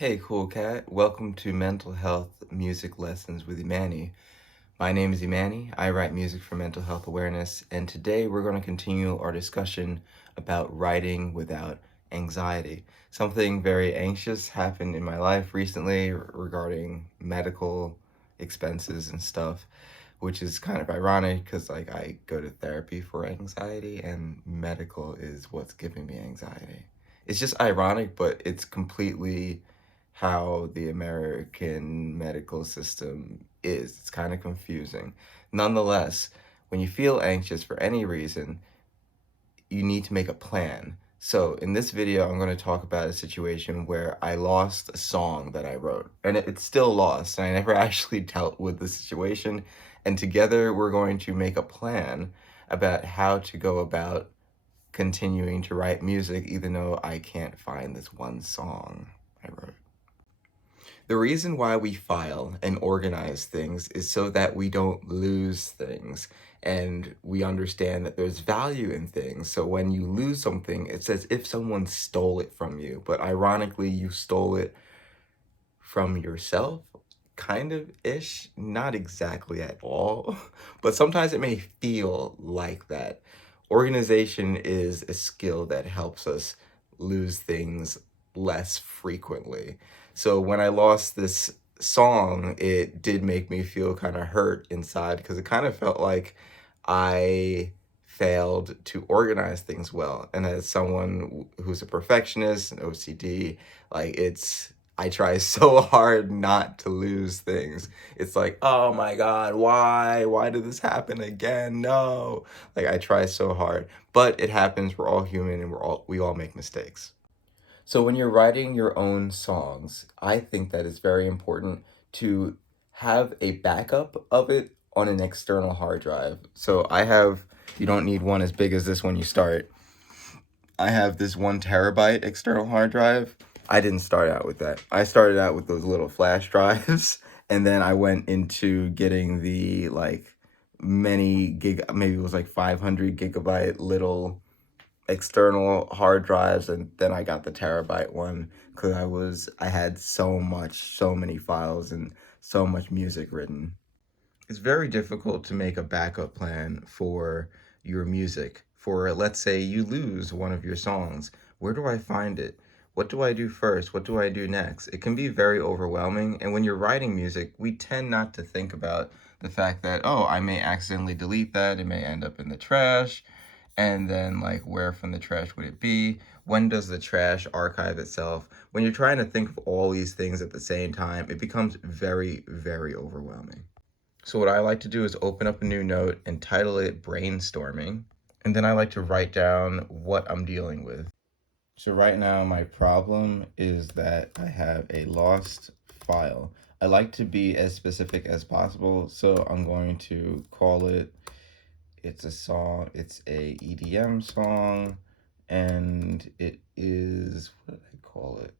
Hey, cool cat. Welcome to Mental Health Music Lessons with Imanni. My name is Imanni. I write music for mental health awareness, and today we're going to continue our discussion about writing without anxiety. Something very anxious happened in my life recently regarding medical expenses and stuff, which is kind of ironic because I go to therapy for anxiety and medical is what's giving me anxiety. It's just ironic, but it's completely how the American medical system is. It's kind of confusing. Nonetheless, when you feel anxious for any reason, you need to make a plan. So in this video, I'm going to talk about a situation where I lost a song that I wrote, and it's still lost, and I never actually dealt with the situation. And together, we're going to make a plan about how to go about continuing to write music, even though I can't find this one song I wrote. The reason why we file and organize things is so that we don't lose things and we understand that there's value in things. So when you lose something, it's as if someone stole it from you, but ironically, you stole it from yourself, kind of ish, not exactly at all, but sometimes it may feel like that. Organization is a skill that helps us lose things less frequently. So when I lost this song, it did make me feel kind of hurt inside because it kind of felt like I failed to organize things well. And as someone who's a perfectionist and OCD, I try so hard not to lose things. It's like, oh my God, why? Why did this happen again? No. Like I try so hard. But it happens, we're all human and we all make mistakes. So when you're writing your own songs, I think that it's very important to have a backup of it on an external hard drive. So you don't need one as big as this when you start. I have this 1 terabyte external hard drive. I didn't start out with that. I started out with those little flash drives, and then I went into getting the maybe it was like 500 gigabyte little external hard drives, and then I got the terabyte one because I had so many files and so much music written. It's very difficult to make a backup plan for your music. For, let's say, you lose one of your songs. Where do I find it? What do I do first? What do I do next? It can be very overwhelming. And when you're writing music, we tend not to think about the fact that, oh, I may accidentally delete that. It may end up in the trash. And then, like, where from the trash would it be? When does the trash archive itself? When you're trying to think of all these things at the same time, it becomes very, very overwhelming. So what I like to do is open up a new note and title it brainstorming. And then I like to write down what I'm dealing with. So right now my problem is that I have a lost file. I like to be as specific as possible, so I'm going to call it, it's a song, it's a EDM song, and it is, what did I call it?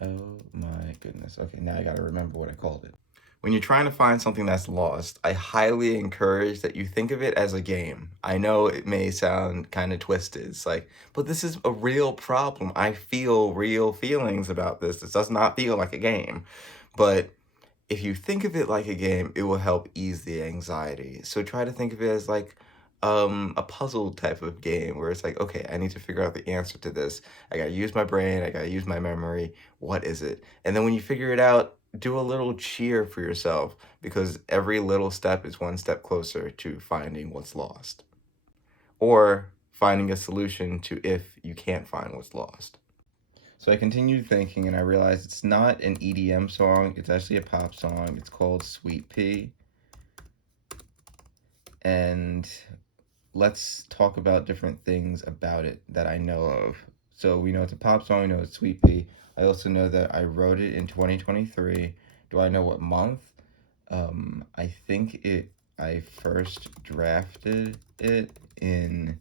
Oh my goodness. Okay, now I gotta remember what I called it. When you're trying to find something that's lost, I highly encourage that you think of it as a game. I know it may sound kind of twisted. It's like, but this is a real problem. I feel real feelings about this. This does not feel like a game. But if you think of it like a game, it will help ease the anxiety. So try to think of it as like a puzzle type of game where it's like, okay, I need to figure out the answer to this. I gotta use my brain, I gotta use my memory. What is it? And then when you figure it out, do a little cheer for yourself because every little step is one step closer to finding what's lost or finding a solution to if you can't find what's lost. So I continued thinking and I realized it's not an EDM song, it's actually a pop song. It's called Sweet Pea. And let's talk about different things about it that I know of. So we know it's a pop song, we know it's Sweet Pea. I also know that I wrote it in 2023. Do I know what month? I think I first drafted it in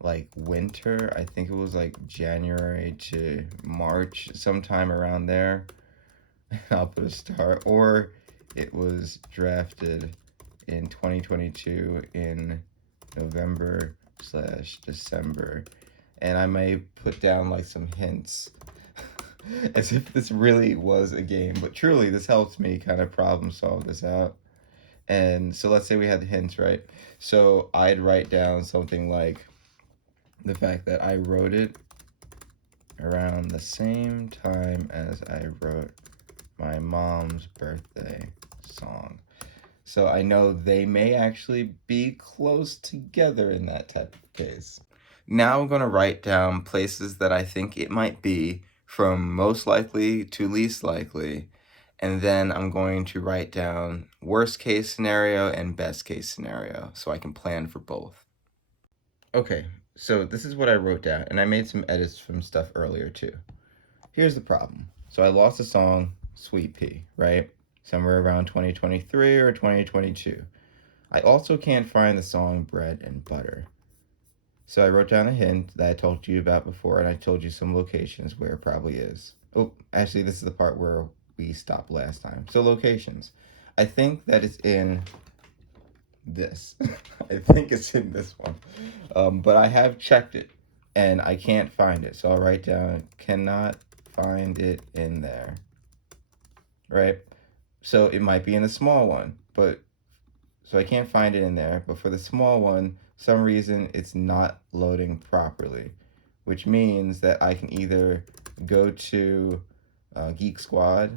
like winter. I think it was like January to March, sometime around there. I'll put a star. Or it was drafted in 2022 in November/December. And I may put down like some hints As if this really was a game, but truly, this helps me kind of problem solve this out. And so let's say we had the hints, right? So I'd write down something like the fact that I wrote it around the same time as I wrote my mom's birthday song. So I know they may actually be close together in that type of case. Now I'm going to write down places that I think it might be from most likely to least likely. And then I'm going to write down worst case scenario and best case scenario so I can plan for both. Okay, so this is what I wrote down, and I made some edits from stuff earlier too. Here's the problem. So I lost the song Sweet Pea, right? Somewhere around 2023 or 2022. I also can't find the song Bread and Butter. So I wrote down a hint that I told you about before, and I told you some locations where it probably is. Oh, actually, this is the part where we stopped last time. So locations. I think that it's in this. I think it's in this one. But I have checked it, and I can't find it. So I'll write down, cannot find it in there. Right? So it might be in the small one, but so I can't find it in there. But for the small one, some reason it's not loading properly, which means that I can either go to Geek Squad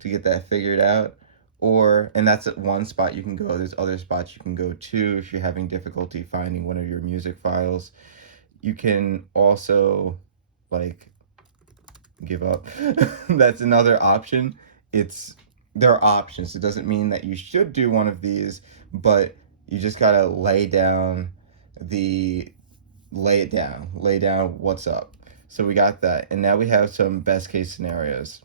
to get that figured out, or and that's at one spot you can go. There's other spots you can go to if you're having difficulty finding one of your music files. You can also like give up. That's another option. It's There are options. It doesn't mean that you should do one of these, but you just gotta the lay down what's up. So we got that, and now we have some best case scenarios.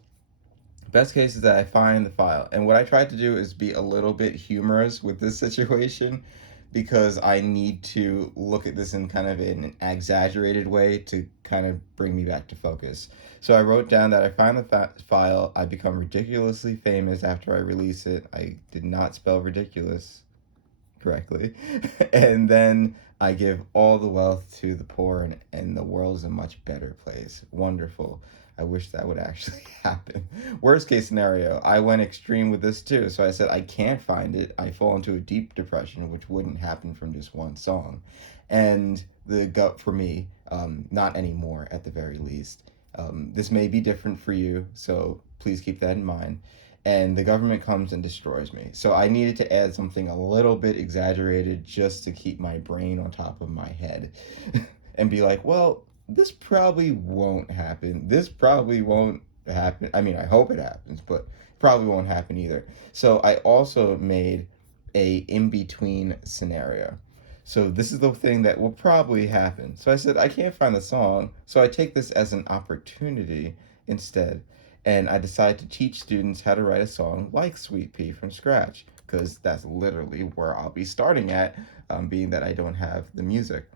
Best case is that I find the file, and what I tried to do is be a little bit humorous with this situation because I need to look at this in kind of an exaggerated way to kind of bring me back to focus. So I wrote down that I find the file, I become ridiculously famous after I release it. I did not spell ridiculous correctly. And then I give all the wealth to the poor, and the world is a much better place. Wonderful. I wish that would actually happen. Worst case scenario, I went extreme with this too. So I said, I can't find it. I fall into a deep depression, which wouldn't happen from just one song. And the gut for me, not anymore at the very least. This may be different for you, so please keep that in mind. And the government comes and destroys me. So I needed to add something a little bit exaggerated just to keep my brain on top of my head and be like, well, this probably won't happen. This probably won't happen. I mean, I hope it happens, but probably won't happen either. So I also made a in-between scenario. So this is the thing that will probably happen. So I said, I can't find the song, so I take this as an opportunity instead. And I decided to teach students how to write a song like Sweet Pea from scratch, because that's literally where I'll be starting at, being that I don't have the music,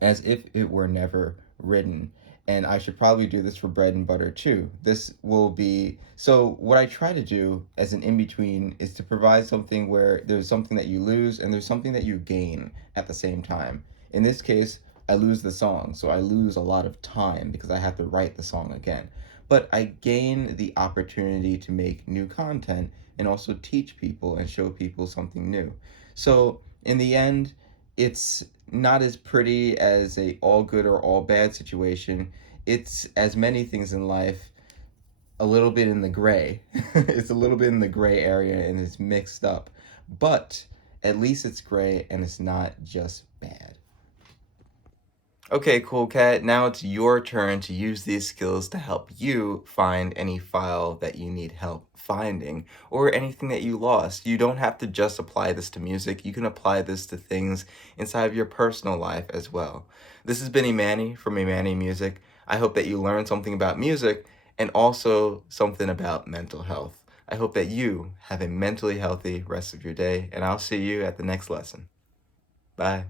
as if it were never written. And I should probably do this for bread and butter too. This will be so. What I try to do as an in between is to provide something where there's something that you lose and there's something that you gain at the same time. In this case, I lose the song, so I lose a lot of time because I have to write the song again. But I gain the opportunity to make new content and also teach people and show people something new. So in the end, it's not as pretty as a all good or all bad situation. It's, as many things in life, a little bit in the gray. It's a little bit in the gray area and it's mixed up. But at least it's gray and it's not just bad. Okay, cool cat. Now it's your turn to use these skills to help you find any file that you need help finding or anything that you lost. You don't have to just apply this to music. You can apply this to things inside of your personal life as well. This has been Imanni from Imanni Music. I hope that you learned something about music and also something about mental health. I hope that you have a mentally healthy rest of your day, and I'll see you at the next lesson. Bye.